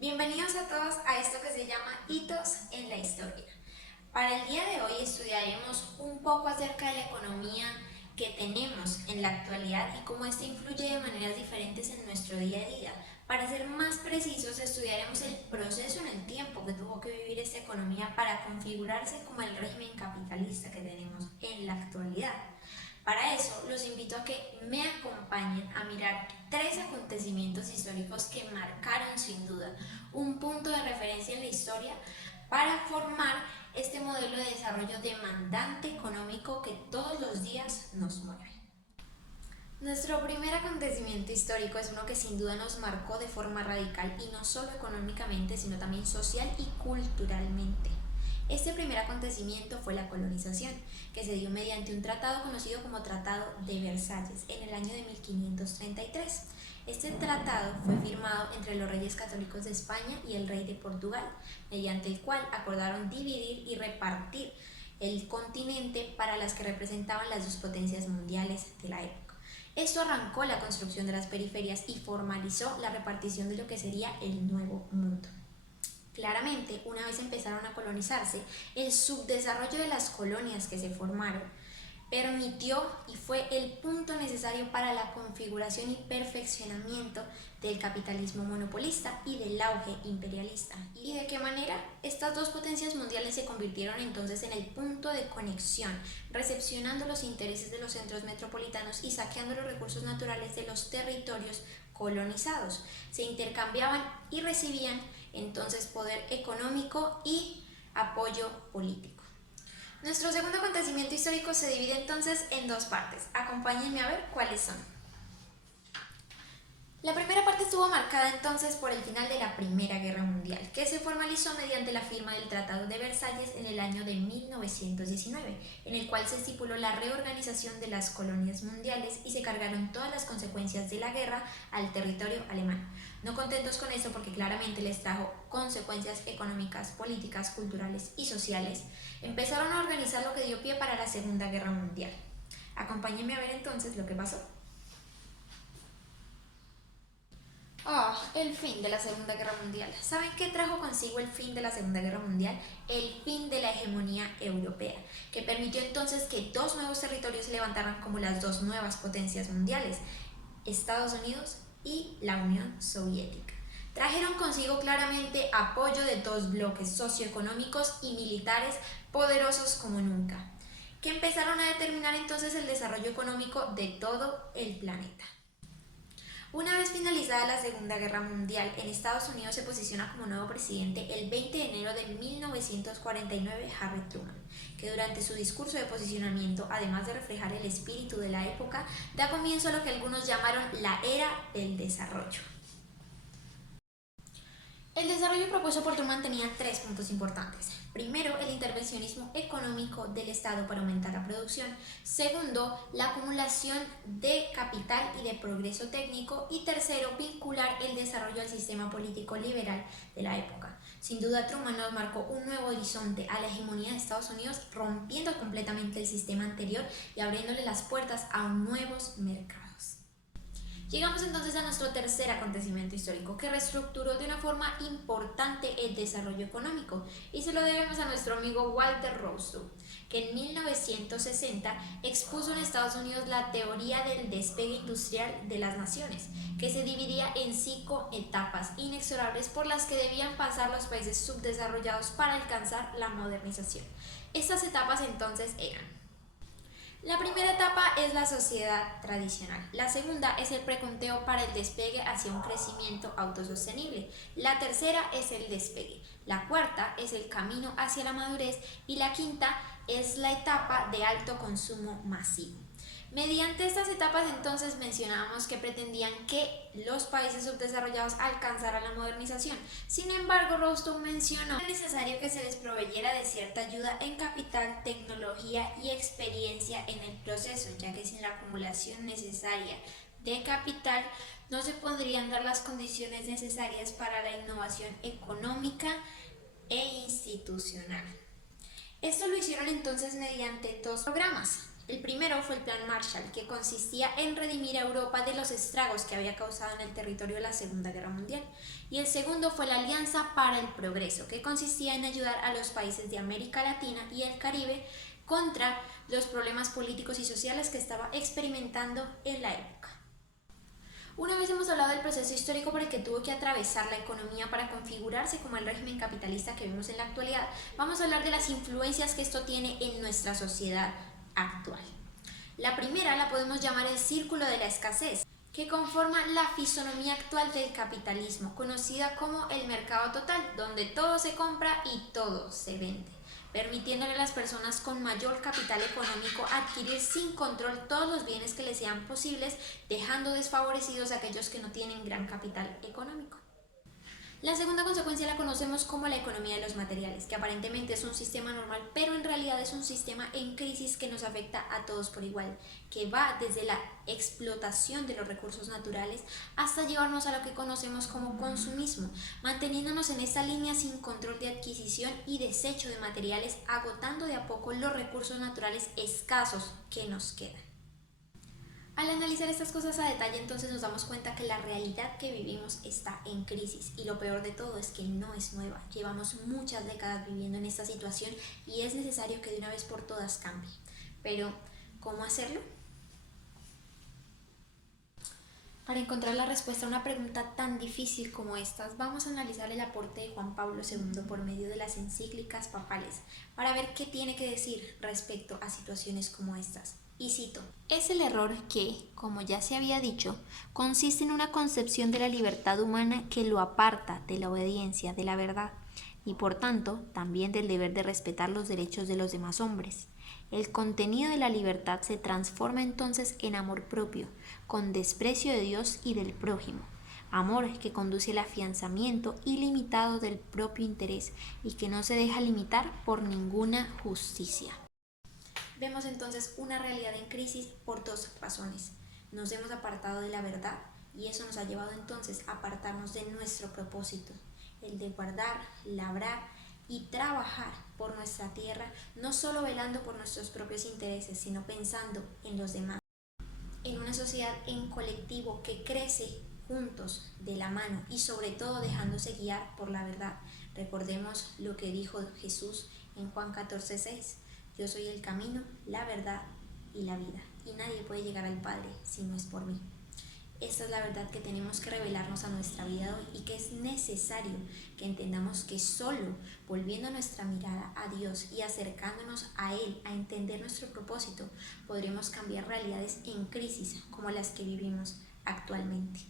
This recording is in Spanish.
Bienvenidos a todos a esto que se llama Hitos en la Historia. Para el día de hoy estudiaremos un poco acerca de la economía que tenemos en la actualidad y cómo ésta influye de maneras diferentes en nuestro día a día. Para ser más precisos, estudiaremos el proceso en el tiempo que tuvo que vivir esta economía para configurarse como el régimen capitalista que tenemos en la actualidad. Para eso, los invito a que me acompañen a mirar tres acontecimientos históricos que marcaron sin duda un punto de referencia en la historia para formar este modelo de desarrollo demandante económico que todos los días nos mueve. Nuestro primer acontecimiento histórico es uno que sin duda nos marcó de forma radical y no solo económicamente, sino también social y culturalmente. Este primer acontecimiento fue la colonización, que se dio mediante un tratado conocido como Tratado de Versalles en el año de 1533. Este tratado fue firmado entre los reyes católicos de España y el rey de Portugal, mediante el cual acordaron dividir y repartir el continente para las que representaban las dos potencias mundiales de la época. Esto arrancó la construcción de las periferias y formalizó la repartición de lo que sería el Nuevo Mundo. Claramente, una vez empezaron a colonizarse, el subdesarrollo de las colonias que se formaron permitió y fue el punto necesario para la configuración y perfeccionamiento del capitalismo monopolista y del auge imperialista. ¿Y de qué manera? Estas dos potencias mundiales se convirtieron entonces en el punto de conexión, recepcionando los intereses de los centros metropolitanos y saqueando los recursos naturales de los territorios colonizados. Se intercambiaban y recibían entonces poder económico y apoyo político. Nuestro segundo acontecimiento histórico se divide entonces en dos partes. Acompáñenme a ver cuáles son. La primera parte estuvo marcada entonces por el final de la Primera Guerra Mundial, que se formalizó mediante la firma del Tratado de Versalles en el año de 1919, en el cual se estipuló la reorganización de las colonias mundiales y se cargaron todas las consecuencias de la guerra al territorio alemán. No contentos con esto, porque claramente les trajo consecuencias económicas, políticas, culturales y sociales, empezaron a organizar lo que dio pie para la Segunda Guerra Mundial. Acompáñenme a ver entonces lo que pasó. El fin de la Segunda Guerra Mundial. ¿Saben qué trajo consigo el fin de la Segunda Guerra Mundial? El fin de la hegemonía europea, que permitió entonces que dos nuevos territorios se levantaran como las dos nuevas potencias mundiales, Estados Unidos y la Unión Soviética. Trajeron consigo claramente apoyo de dos bloques socioeconómicos y militares poderosos como nunca, que empezaron a determinar entonces el desarrollo económico de todo el planeta. Una vez finalizada la Segunda Guerra Mundial, en Estados Unidos se posiciona como nuevo presidente el 20 de enero de 1949 Harry Truman, que durante su discurso de posicionamiento, además de reflejar el espíritu de la época, da comienzo a lo que algunos llamaron la era del desarrollo. El desarrollo propuesto por Truman tenía tres puntos importantes. Primero, el intervencionismo económico del Estado para aumentar la producción. Segundo, la acumulación de capital y de progreso técnico. Y tercero, vincular el desarrollo al sistema político liberal de la época. Sin duda, Truman nos marcó un nuevo horizonte a la hegemonía de Estados Unidos, rompiendo completamente el sistema anterior y abriéndole las puertas a nuevos mercados. Llegamos entonces a nuestro tercer acontecimiento histórico, que reestructuró de una forma importante el desarrollo económico, y se lo debemos a nuestro amigo Walter Rostow, que en 1960 expuso en Estados Unidos la teoría del despegue industrial de las naciones, que se dividía en 5 etapas inexorables por las que debían pasar los países subdesarrollados para alcanzar la modernización. Estas etapas entonces eran: la primera etapa es la sociedad tradicional. La segunda es el preconteo para el despegue hacia un crecimiento autosostenible. La tercera es el despegue. La cuarta es el camino hacia la madurez. Y la quinta es la etapa de alto consumo masivo. Mediante estas etapas entonces mencionábamos que pretendían que los países subdesarrollados alcanzaran la modernización. Sin embargo, Rostow mencionó que es necesario que se les proveyera de cierta ayuda en capital, tecnología y experiencia en el proceso, ya que sin la acumulación necesaria de capital no se podrían dar las condiciones necesarias para la innovación económica e institucional. Esto lo hicieron entonces mediante dos programas. El primero fue el Plan Marshall, que consistía en redimir a Europa de los estragos que había causado en el territorio de la Segunda Guerra Mundial. Y el segundo fue la Alianza para el Progreso, que consistía en ayudar a los países de América Latina y el Caribe contra los problemas políticos y sociales que estaba experimentando en la época. Una vez hemos hablado del proceso histórico por el que tuvo que atravesar la economía para configurarse como el régimen capitalista que vemos en la actualidad, vamos a hablar de las influencias que esto tiene en nuestra sociedad actual. La primera la podemos llamar el círculo de la escasez, que conforma la fisonomía actual del capitalismo, conocida como el mercado total, donde todo se compra y todo se vende, permitiéndole a las personas con mayor capital económico adquirir sin control todos los bienes que les sean posibles, dejando desfavorecidos a aquellos que no tienen gran capital económico. La segunda consecuencia la conocemos como la economía de los materiales, que aparentemente es un sistema normal, pero en realidad es un sistema en crisis que nos afecta a todos por igual, que va desde la explotación de los recursos naturales hasta llevarnos a lo que conocemos como consumismo, manteniéndonos en esta línea sin control de adquisición y desecho de materiales, agotando de a poco los recursos naturales escasos que nos quedan. Al analizar estas cosas a detalle, entonces nos damos cuenta que la realidad que vivimos está en crisis y lo peor de todo es que no es nueva. Llevamos muchas décadas viviendo en esta situación y es necesario que de una vez por todas cambie. Pero, ¿cómo hacerlo? Para encontrar la respuesta a una pregunta tan difícil como estas, vamos a analizar el aporte de Juan Pablo II por medio de las encíclicas papales para ver qué tiene que decir respecto a situaciones como estas. Y cito: es el error que, como ya se había dicho, consiste en una concepción de la libertad humana que lo aparta de la obediencia de la verdad y por tanto también del deber de respetar los derechos de los demás hombres. El contenido de la libertad se transforma entonces en amor propio, con desprecio de Dios y del prójimo. Amor que conduce al afianzamiento ilimitado del propio interés y que no se deja limitar por ninguna justicia. Vemos entonces una realidad en crisis por dos razones. Nos hemos apartado de la verdad y eso nos ha llevado entonces a apartarnos de nuestro propósito, el de guardar, labrar y trabajar por nuestra tierra, no solo velando por nuestros propios intereses, sino pensando en los demás, en una sociedad en colectivo que crece juntos, de la mano y sobre todo dejándose guiar por la verdad. Recordemos lo que dijo Jesús en Juan 14:6: yo soy el camino, la verdad y la vida, y nadie puede llegar al Padre si no es por mí. Esta es la verdad que tenemos que revelarnos a nuestra vida hoy y que es necesario que entendamos que solo volviendo nuestra mirada a Dios y acercándonos a Él a entender nuestro propósito, podremos cambiar realidades en crisis como las que vivimos actualmente.